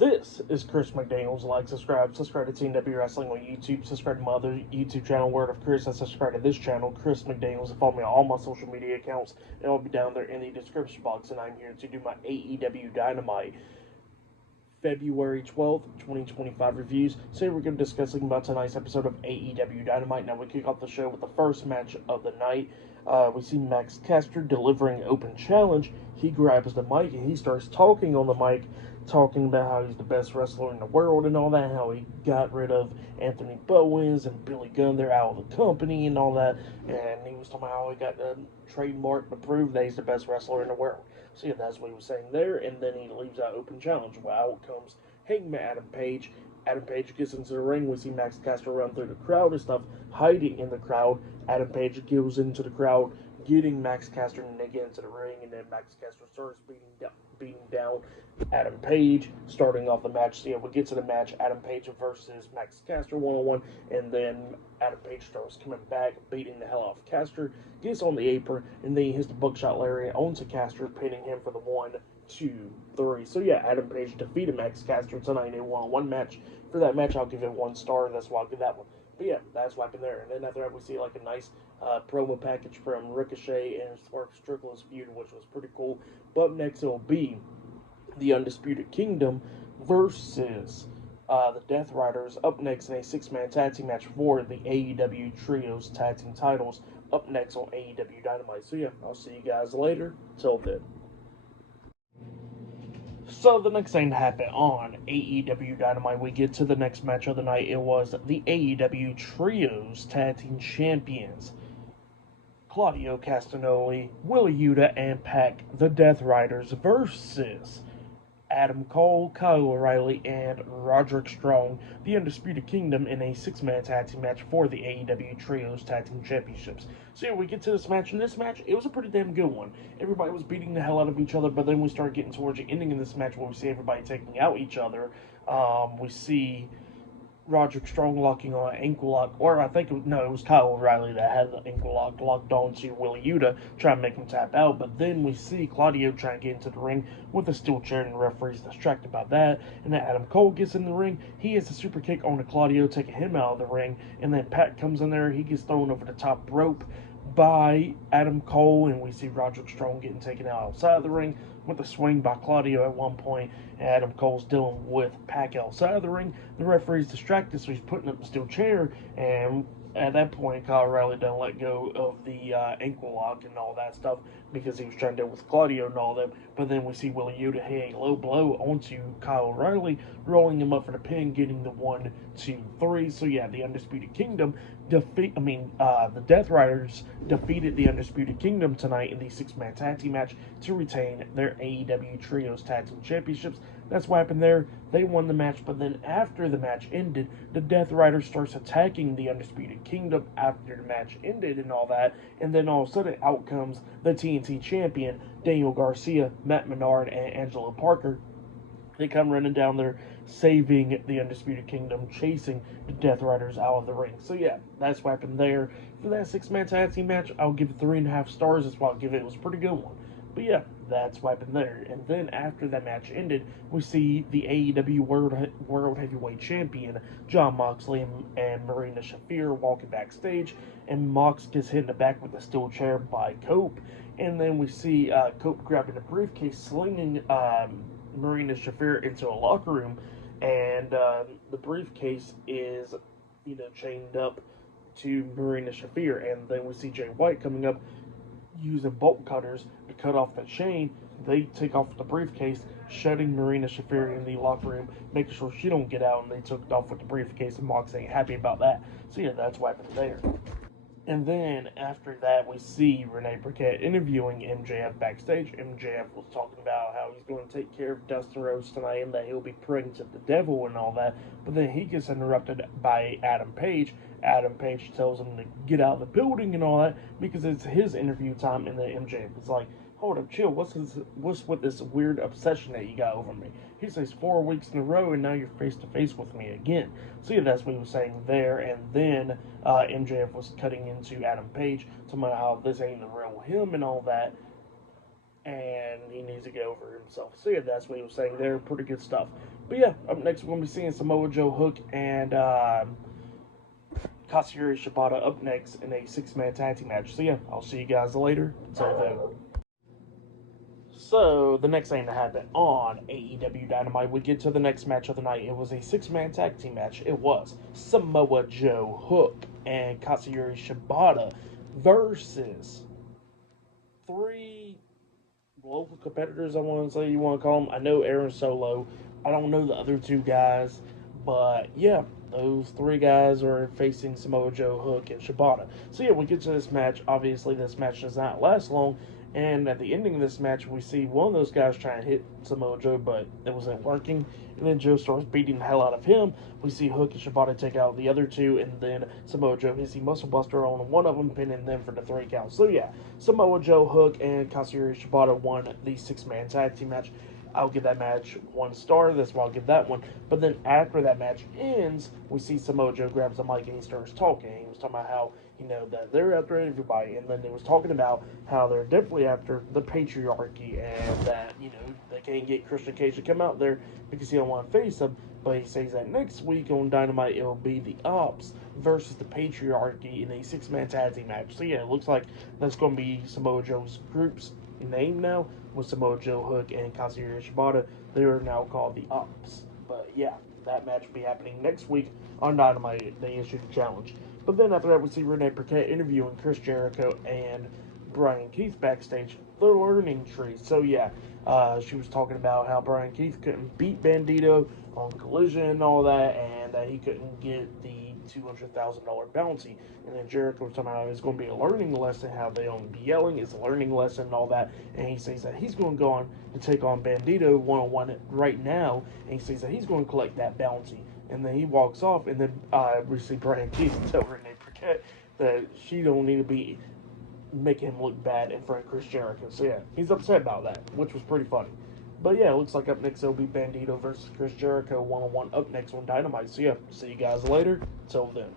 This is Chris McDaniels. Like, subscribe to TNW Wrestling on YouTube, subscribe to my other YouTube channel, Word of Chris, and subscribe to this channel, Chris McDaniels, and follow me on all my social media accounts. It'll be down there in the description box, and I'm here to do my AEW Dynamite February 12th, 2025 reviews. So we're going to be discussing about tonight's episode of AEW Dynamite. Now we kick off the show with the first match of the night. We see Max Caster delivering an open challenge. He grabs the mic and he starts talking on the mic, talking about how he's the best wrestler in the world and all that, how he got rid of Anthony Bowens and Billy Gunn, they're out of the company and all that, and he was talking about how he got the trademark to prove that he's the best wrestler in the world. So yeah, that's what he was saying there, and then he leaves out open challenge. Well, out comes Hangman Adam Page. Adam Page gets into the ring. We see Max Caster run through the crowd and stuff, hiding in the crowd. Adam Page goes into the crowd, getting Max Caster and they get into the ring, and then Max Caster starts beating down Adam Page, starting off the match. So yeah, we get to the match, Adam Page versus Max Caster one-on-one, and then Adam Page starts coming back, beating the hell out of Caster, gets on the apron, and then he hits the buckshot lariat onto Caster, pinning him for the 1, 2, 3. So yeah, Adam Page defeated Max Caster tonight in a one-on-one match. For that match, I'll give it 1 star. That's why I'll give that one. But yeah, that's what happened there. And then after that, we see like a nice promo package from Ricochet and Spark Strickland's feud, which was pretty cool. But up next, it'll be the Undisputed Kingdom versus the Death Riders. Up next in a 6-man tag team match for the AEW Trios tag team titles. Up next on AEW Dynamite. So yeah, I'll see you guys later. Till then. So the next thing to happen on AEW Dynamite, we get to the next match of the night. It was the AEW Trios Tag Team Champions, Claudio Castagnoli, Willa Yuta, and Pac, the Death Riders, versus Adam Cole, Kyle O'Reilly, and Roderick Strong, the Undisputed Kingdom, in a 6-man tag team match for the AEW Trios Tag Team Championships. So yeah, we get to this match, and this match, it was a pretty damn good one. Everybody was beating the hell out of each other, but then we started getting towards the ending of this match where we see everybody taking out each other. We see Roderick Strong locking on an ankle lock, or I think it was Kyle O'Reilly that had the ankle lock locked on to Willa Yuta, trying to make him tap out. But then we see Claudio trying to get into the ring with a steel chair, and the referee's distracted by that. And then Adam Cole gets in the ring. He hits a super kick on to Claudio, taking him out of the ring. And then Pat comes in there. He gets thrown over the top rope by Adam Cole, and we see Roderick Strong getting taken out outside of the ring with a swing by Claudio at one point, and Adam Cole's dealing with Pac outside of the ring. The referee's distracted, so he's putting up the steel chair, and at that point, Kyle O'Reilly doesn't let go of the ankle lock and all that stuff because he was trying to deal with Claudio and all that. But then we see Willa Yuta hit a low blow onto Kyle O'Reilly, rolling him up for the pin, getting the 1, 2, 3. So yeah, the Undisputed Kingdom the Death Riders defeated the Undisputed Kingdom tonight in the 6-man tag team match to retain their AEW Trios Tag Team Championships. That's what happened there. They won the match, but then after the match ended, the Death Riders starts attacking the Undisputed Kingdom after the match ended and all that, and then all of a sudden out comes the TNT Champion, Daniel Garcia, Matt Menard, and Angelo Parker. They come running down there, saving the Undisputed Kingdom, chasing the Death Riders out of the ring. So yeah, that's what happened there. For that 6-man tag team match, I'll give it 3.5 stars. That's why I'll give it. It was a pretty good one. But yeah, that's what happened there. And then after that match ended, we see the AEW World Heavyweight Champion, Jon Moxley, and Marina Shafir walking backstage. And Mox gets hit in the back with a steel chair by Cope. And then we see Cope grabbing a briefcase, slinging Marina Shafir into a locker room, and the briefcase is, chained up to Marina Shafir. And then we see Jay White coming up using bolt cutters to cut off the chain. They take off the briefcase, shutting Marina Shafir in the locker room, making sure she don't get out, and they took it off with the briefcase, and Mox ain't happy about that. So yeah, that's what happened there. And then after that, we see Renee Paquette interviewing MJF backstage. MJF was talking about how he's going to take care of Dustin Rhodes tonight and that he'll be praying to the devil and all that. But then he gets interrupted by Adam Page. Adam Page tells him to get out of the building and all that because it's his interview time. And then MJF is like, hold up, chill. What's with this weird obsession that you got over me? He says 4 weeks in a row, and now you're face to face with me again. So yeah, that's what he was saying there. And then MJF was cutting into Adam Page, talking about how this ain't the real him and all that. and he needs to get over himself. So yeah, that's what he was saying there. Pretty good stuff. But yeah, up next we're going to be seeing Samoa Joe, Hook, and Katsuyori Shibata up next in a six-man tag team match. So yeah, I'll see you guys later. Until then. So the next thing that happened on AEW Dynamite, we get to the next match of the night. It was a six-man tag team match. It was Samoa Joe, Hook, and Katsuyori Shibata versus three local competitors, I want to say you want to call them. I know Aaron Solo. I don't know the other two guys, but yeah, those three guys are facing Samoa Joe, Hook, and Shibata. So yeah, we get to this match. Obviously, this match does not last long, and at the ending of this match, we see one of those guys trying to hit Samoa Joe, but it wasn't working. And then Joe starts beating the hell out of him. We see Hook and Shibata take out the other two, and then Samoa Joe hits the Muscle Buster on one of them, pinning them for the 3 count. So yeah, Samoa Joe, Hook, and Katsuyori Shibata won the six-man tag team match. I'll give that match 1 star. That's why I'll give that one. But then after that match ends, we see Samoa Joe grabs the mic and he starts talking. He was talking about how, that they're after everybody. And then he was talking about how they're definitely after the patriarchy and that, they can't get Christian Cage to come out there because he don't want to face them. But he says that next week on Dynamite, it will be the Ops versus the patriarchy in a six-man tag team match. So yeah, it looks like that's going to be Samoa Joe's group's name now, with Samoa Joe, Hook, and Katsuyori Shibata. They are now called the Ops. But yeah, that match will be happening next week on Dynamite. They issued a challenge. But then after that, we see Renee Paquette interviewing Chris Jericho and Brian Keith backstage. The learning tree. So yeah, she was talking about how Brian Keith couldn't beat Bandito on Collision and all that, and that he couldn't get the $200,000 bounty. And then Jericho was talking about it's going to be a learning lesson, how they don't be yelling. It's a learning lesson and all that. And he says that he's going to go on to take on Bandito one-on-one right now. And he says that he's going to collect that bounty. And then he walks off, and then we see Brian Keith tell Renee Paquette that she don't need to be making him look bad in front of Chris Jericho. So yeah, he's upset about that, which was pretty funny. But yeah, it looks like up next it'll be Bandito versus Chris Jericho one-on-one up next on Dynamite. So yeah, see you guys later. Till then.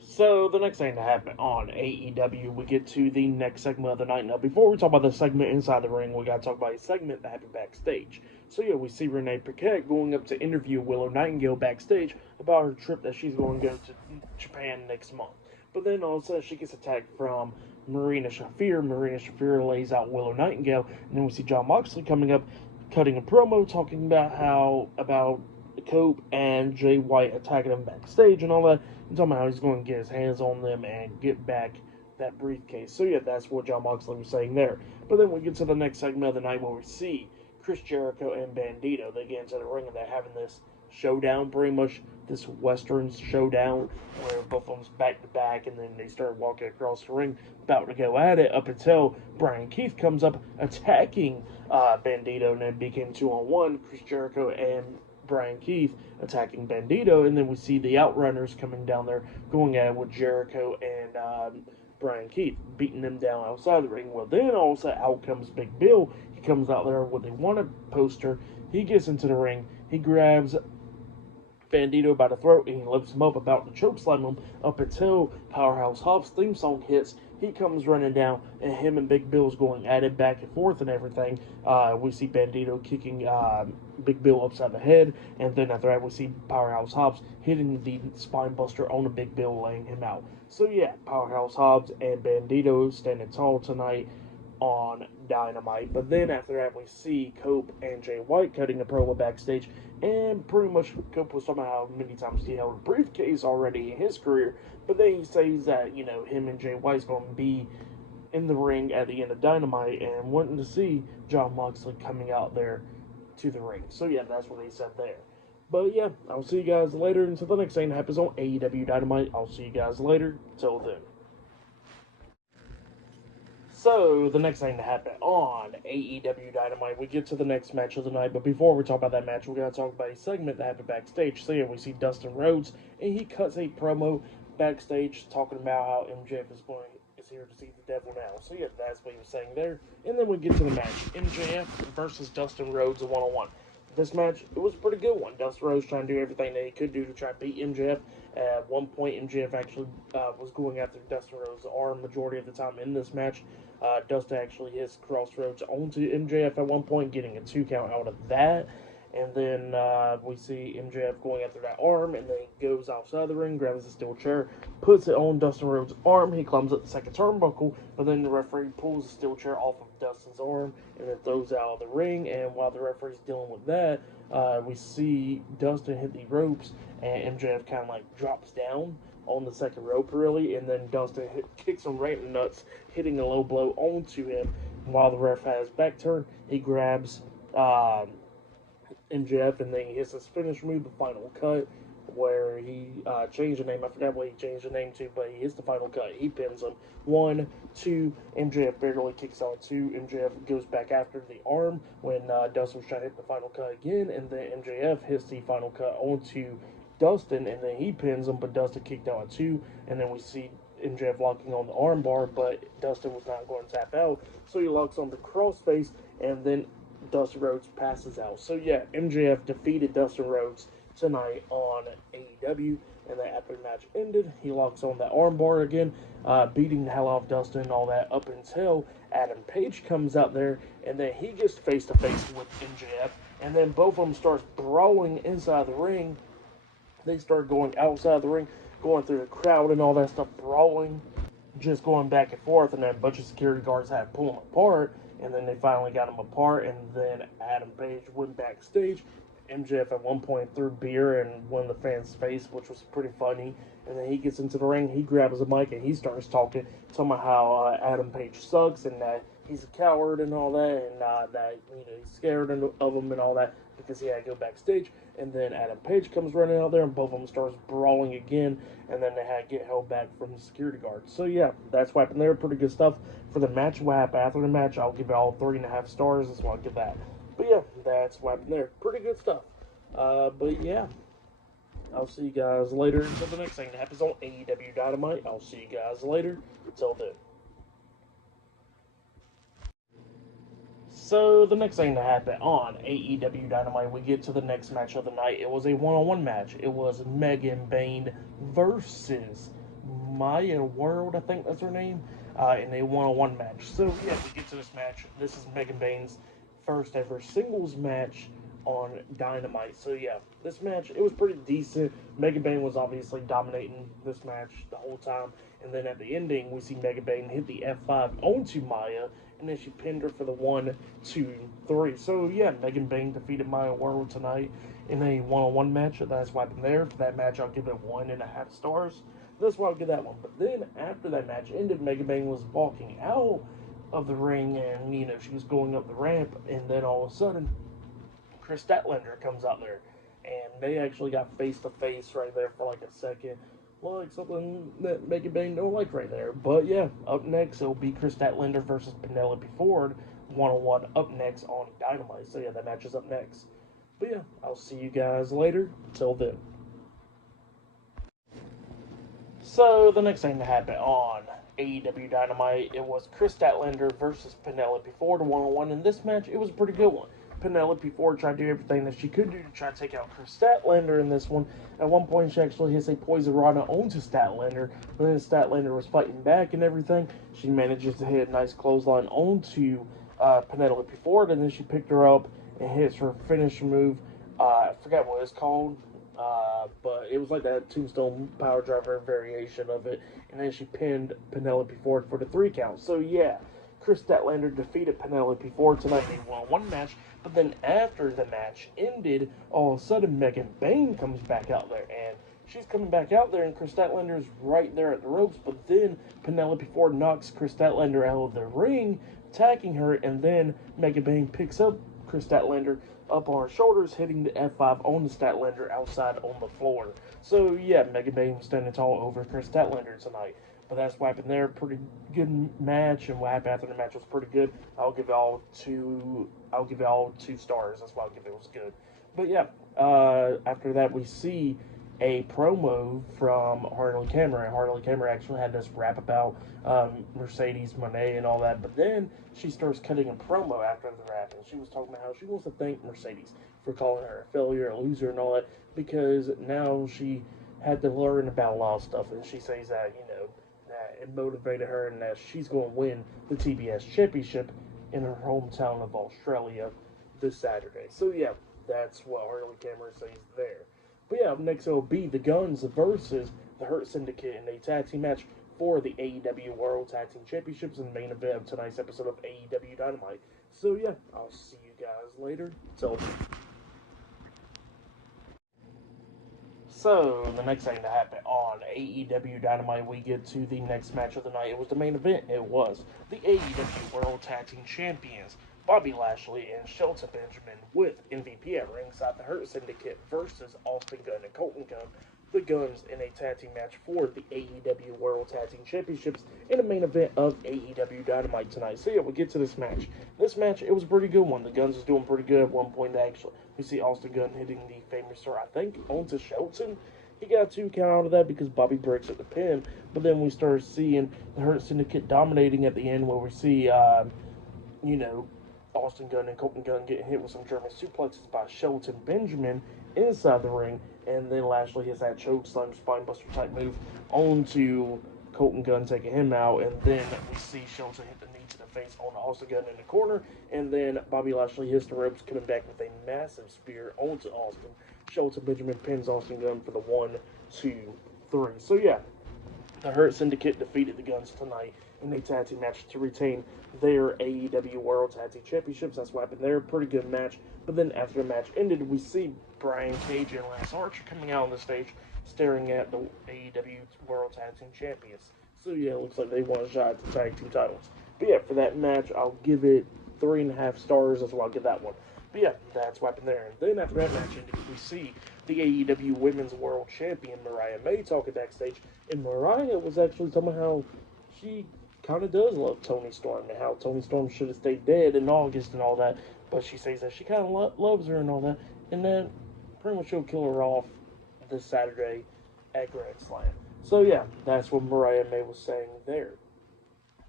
So the next thing to happen on AEW, we get to the next segment of the night. Now, before we talk about the segment inside the ring, we gotta talk about a segment that happened backstage. So yeah, we see Renee Paquette going up to interview Willow Nightingale backstage about her trip that she's going to go to Japan next month. But then all of a sudden she gets attacked from Marina Shafir. Marina Shafir lays out Willow Nightingale, and then we see Jon Moxley coming up, cutting a promo, talking about Cope and Jay White attacking him backstage and all that, and talking about how he's going to get his hands on them and get back that briefcase. So yeah, that's what Jon Moxley was saying there. But then we get to the next segment of the night where we see Chris Jericho and Bandito. They get into the ring and they're having this showdown, pretty much this Western showdown where both of them's back to back, and then they start walking across the ring, about to go at it, up until Brian Keith comes up attacking Bandito, and then it became 2-on-1. Chris Jericho and Brian Keith attacking Bandito, and then we see the Outrunners coming down there, going at it with Jericho and Brian Keith, beating them down outside the ring. Well, then all of a sudden, out comes Big Bill. He comes out there with a wanted poster. He gets into the ring. He grabs Bandito by the throat and he lifts him up, about to chokeslam him, up until Powerhouse Hobbs' theme song hits. He comes running down, and him and Big Bill's going at it back and forth and everything. We see Bandito kicking Big Bill upside the head, and then after that we see Powerhouse Hobbs hitting the spine buster on the Big Bill, laying him out. So yeah, Powerhouse Hobbs and Bandito standing tall tonight on Dynamite. But then after that we see Cope and Jay White cutting a promo backstage, and pretty much Cope was talking about how many times he held a briefcase already in his career. But then he says that, him and Jay White's going to be in the ring at the end of Dynamite, and wanting to see Jon Moxley coming out there to the ring. So yeah, that's what he said there. But yeah, I'll see you guys later until the next thing happens on AEW Dynamite. I'll see you guys later. Till then. So, the next thing to happen on AEW Dynamite, we get to the next match of the night, but before we talk about that match, we're going to talk about a segment that happened backstage. So, yeah, we see Dustin Rhodes, and he cuts a promo backstage talking about how MJF is here to see the devil now. So, yeah, that's what he was saying there. And then we get to the match, MJF versus Dustin Rhodes, a one-on-one. This match, it was a pretty good one. Dustin Rhodes trying to do everything that he could do to try to beat MJF. At one point, MJF actually was going after Dustin Rhodes' arm majority of the time in this match. Dustin actually hits Crossroads onto MJF at one point, getting a 2 count out of that. And then we see MJF going after that arm, and then he goes outside the ring, grabs a steel chair, puts it on Dustin Rhodes' arm. He climbs up the second turnbuckle, but then the referee pulls the steel chair off of Dustin's arm and then throws it out of the ring. And while the referee's dealing with that, we see Dustin hit the ropes, and MJF kind of like drops down on the second rope, really, and then Dustin kicks him right in the nuts, hitting a low blow onto him. And while the ref has back turn, he grabs MJF, and then he hits his finish move, the final cut, where he changed the name. I forgot what he changed the name to, but he hits the final cut. He pins him. 1, 2, MJF barely kicks out 2. MJF goes back after the arm when Dustin was trying to hit the final cut again, and then MJF hits the final cut onto Dustin, and then he pins him, but Dustin kicked out at 2, and then we see MJF locking on the arm bar, but Dustin was not going to tap out, so he locks on the crossface, and then Dustin Rhodes passes out. So yeah, MJF defeated Dustin Rhodes tonight on AEW, and then after the match ended, he locks on that armbar again, beating the hell out of Dustin and all that up until Adam Page comes out there, and then he gets face to face with MJF, and then both of them starts brawling inside the ring. They start going outside the ring, going through the crowd and all that stuff, brawling, just going back and forth, and then a bunch of security guards had to pull them apart. And then they finally got them apart, and then Adam Page went backstage. MJF at one point threw beer in one of the fans' face, which was pretty funny. And then he gets into the ring, he grabs a mic, and he starts talking about how Adam Page sucks, and that he's a coward and all that, and that he's scared of him and all that because he had to go backstage. And then Adam Page comes running out there, and both of them starts brawling again, and then they had to get held back from the security guards. So yeah, that's what happened there. Pretty good stuff for the match. What happened after the match, I'll give it all 3.5 stars. That's what I'll give that. But yeah, that's what happened there. Pretty good stuff. But yeah, I'll see you guys later until the next thing that happens on AEW Dynamite. I'll see you guys later. Until then. So the next thing that happened on AEW Dynamite, we get to the next match of the night. It was a one-on-one match. It was Megan Bayne versus Maya World, I think that's her name, in a one-on-one match. So yeah, we get to this match. This is Megan Bayne's first ever singles match on Dynamite. So yeah, this match, it was pretty decent. Megan Bayne was obviously dominating this match the whole time. And then at the ending, we see Megan Bayne hit the F5 onto Maya, and then she pinned her for the 1, 2, 3. So yeah, Megan Bayne defeated Maya World tonight in a one-on-one match. That's what happened there. For that match, I'll give it 1.5 stars. That's why I'll give that one. But then after that match ended, Megan Bayne was walking out of the ring, and she was going up the ramp, and then all of a sudden, Chris Statlander comes out there, and they actually got face to face right there for like a second. Like something that Megan Bayne don't like right there. But yeah, up next it'll be Chris Statlander versus Penelope Ford, one-on-one up next on Dynamite. So yeah, that match is up next. But yeah, I'll see you guys later. Till then. So the next thing that happened on AEW Dynamite, it was Chris Statlander versus Penelope Ford, one-on-one. In this match, it was a pretty good one. Penelope Ford tried to do everything that she could do to try to take out Chris Statlander in this one. At one point, she actually hits a Poison Rana onto Statlander, but then Statlander was fighting back and everything. She manages to hit a nice clothesline onto Penelope Ford, and then she picked her up and hits her finish move. I forgot what it's called, but it was like that Tombstone Power Driver variation of it, and then she pinned Penelope Ford for the 3 count. So yeah, Chris Statlander defeated Penelope Ford tonight in a one-on-one match, but then after the match ended, all of a sudden Megan Bayne comes back out there, and she's coming back out there, and Chris Statlander's right there at the ropes, but then Penelope Ford knocks Chris Statlander out of the ring, attacking her, and then Megan Bayne picks up Chris Statlander up on her shoulders, hitting the F5 on the Statlander outside on the floor. So yeah, Megan Bayne was standing tall over Chris Statlander tonight. But that's what happened there. Pretty good match, and what happened after the match was pretty good. I'll give it all 2 stars. That's why I'll give it was good. But yeah, after that we see a promo from Harley Cameron. Harley Cameron actually had this rap about Mercedes Moné and all that, but then she starts cutting a promo after the rap, and she was talking about how she wants to thank Mercedes for calling her a failure, a loser, and all that, because now she had to learn about a lot of stuff, and she says that, that and motivated her, and that she's going to win the TBS Championship in her hometown of Australia this Saturday. So yeah, that's what Harley Cameron says there. But yeah, up next it'll be the Guns versus the Hurt Syndicate in a tag team match for the AEW World Tag Team Championships in the main event of tonight's episode of AEW Dynamite. So yeah, I'll see you guys later. So, the next thing to happen on AEW Dynamite, we get to the next match of the night. It was the main event. It was the AEW World Tag Team Champions, Bobby Lashley and Shelton Benjamin, with MVP at ringside, the Hurt Syndicate versus Austin Gunn and Colton Gunn. The Guns in a tag team match for the AEW World Tag Team Championships in the main event of AEW Dynamite tonight. So yeah, we'll get to this match. This match, it was a pretty good one. The Guns was doing pretty good at one point, actually. We see Austin Gunn hitting the famous star, I think, onto Shelton. He got a 2 count out of that because Bobby breaks at the pin. But then we start seeing the Hurt Syndicate dominating at the end, where we see, Austin Gunn and Colton Gunn getting hit with some German suplexes by Shelton Benjamin inside the ring, and then Lashley hits that choke slam spinebuster type move onto Colton Gunn, taking him out, and then we see Shelton hit the knee to the face on Austin Gunn in the corner, and then Bobby Lashley hits the ropes, coming back with a massive spear onto Austin. Shelton Benjamin pins Austin Gunn for the 1, 2, 3. So yeah, the Hurt Syndicate defeated the Guns tonight in a tag team match to retain their AEW World Tag Team Championships. That's what happened there. Pretty good match. But then after the match ended, we see Brian Cage and Lance Archer coming out on the stage, staring at the AEW World Tag Team Champions. So yeah, it looks like they won a shot at the tag team titles. But yeah, for that match, I'll give it 3.5 stars. That's what I'll give that one. But yeah, that's what happened there. And then after that match ended, we see the AEW Women's World Champion Mariah May talking backstage, and Mariah was actually talking about how she kind of does love Toni Storm, and how Toni Storm should have stayed dead in August and all that, but she says that she kind of loves her and all that, and then pretty much she'll kill her off this Saturday at Grand Slam. So yeah, that's what Mariah May was saying there.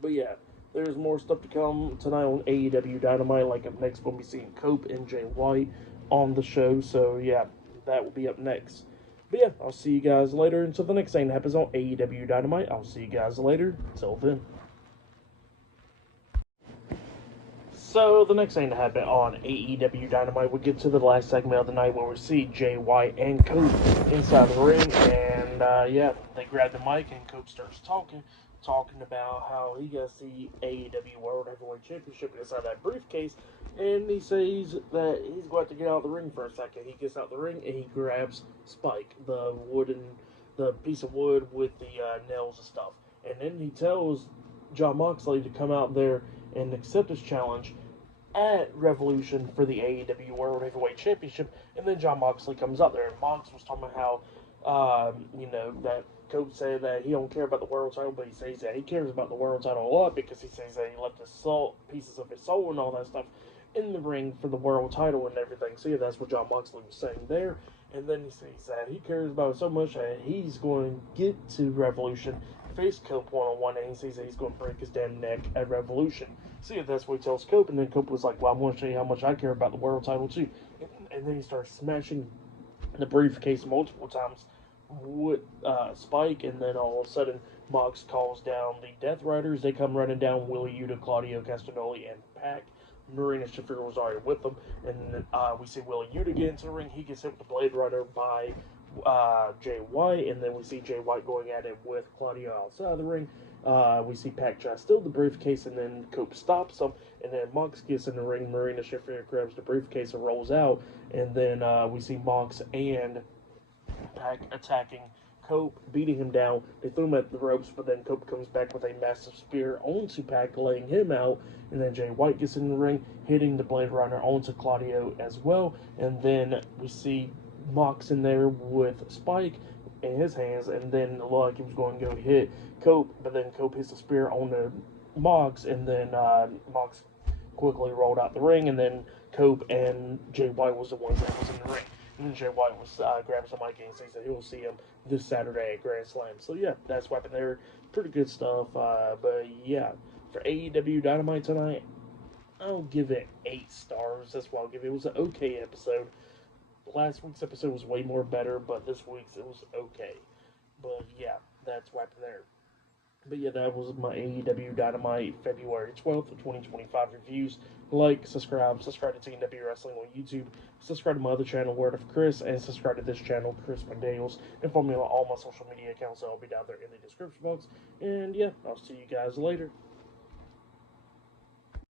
But yeah, there's more stuff to come tonight on AEW Dynamite. Like up next, we'll be seeing Cope and Jay White on the show. So yeah, that will be up next. But yeah, I'll see you guys later. Until the next thing that happens on AEW Dynamite, I'll see you guys later. Till then. So the next thing to happen on AEW Dynamite, we get to the last segment of the night where we see Jay White and Cope inside the ring, and they grab the mic and Cope starts talking about how he gets the AEW World Heavyweight Championship inside that briefcase, and he says that he's going to get out of the ring for a second. He gets out the ring and he grabs Spike, the piece of wood with the nails and stuff, and then he tells Jon Moxley to come out there and accept his challenge at Revolution for the AEW World Heavyweight Championship, and then Jon Moxley comes up there, and Mox was talking about how, that Coach said that he don't care about the world title, but he says that he cares about the world title a lot because he says that he left pieces of his soul and all that stuff in the ring for the world title and everything. So yeah, that's what Jon Moxley was saying there. And then he says that he cares about it so much that he's going to get to Revolution, face Cope one-on-one, and he says that he's going to break his damn neck at Revolution. So yeah, that's what he tells Cope, and then Cope was like, well, I'm going to show you how much I care about the world title too. And then he starts smashing the briefcase multiple times with Spike, and then all of a sudden Mox calls down the Death Riders. They come running down, Wheeler Yuta, Claudio Castagnoli, and Pac. Marina Shafir was already with them, and we see Wheeler Yuta get into the ring. He gets hit with the Blade Runner by Jay White, and then we see Jay White going at it with Claudio outside of the ring. We see Pac try to steal the briefcase, and then Cope stops him, and then Mox gets in the ring. Marina Shafir grabs the briefcase and rolls out, and then we see Mox and Pac attacking Cope, beating him down. They threw him at the ropes, but then Cope comes back with a massive spear onto Pac, laying him out, and then Jay White gets in the ring, hitting the Blade Runner onto Claudio as well, and then we see Mox in there with Spike in his hands, and then it looked like he was going to go hit Cope, but then Cope hits the spear on the Mox, and then Mox quickly rolled out the ring, and then Cope and Jay White was the ones that was in the ring. And then Jay White was grabs the mic and says that he'll see him this Saturday at Grand Slam. So yeah, that's what happened there. Pretty good stuff. But yeah, for AEW Dynamite tonight, I'll give it 8 stars. That's what I'll give it. It was an okay episode. Last week's episode was way more better, but this week's it was okay. But yeah, that's what happened there. But yeah, that was my AEW Dynamite February 12th, 2025 reviews. Like, subscribe to TNW Wrestling on YouTube, subscribe to my other channel, Word of Chris, and subscribe to this channel, Chris Mandales, and follow me on all my social media accounts. So I'll be down there in the description box. And yeah, I'll see you guys later.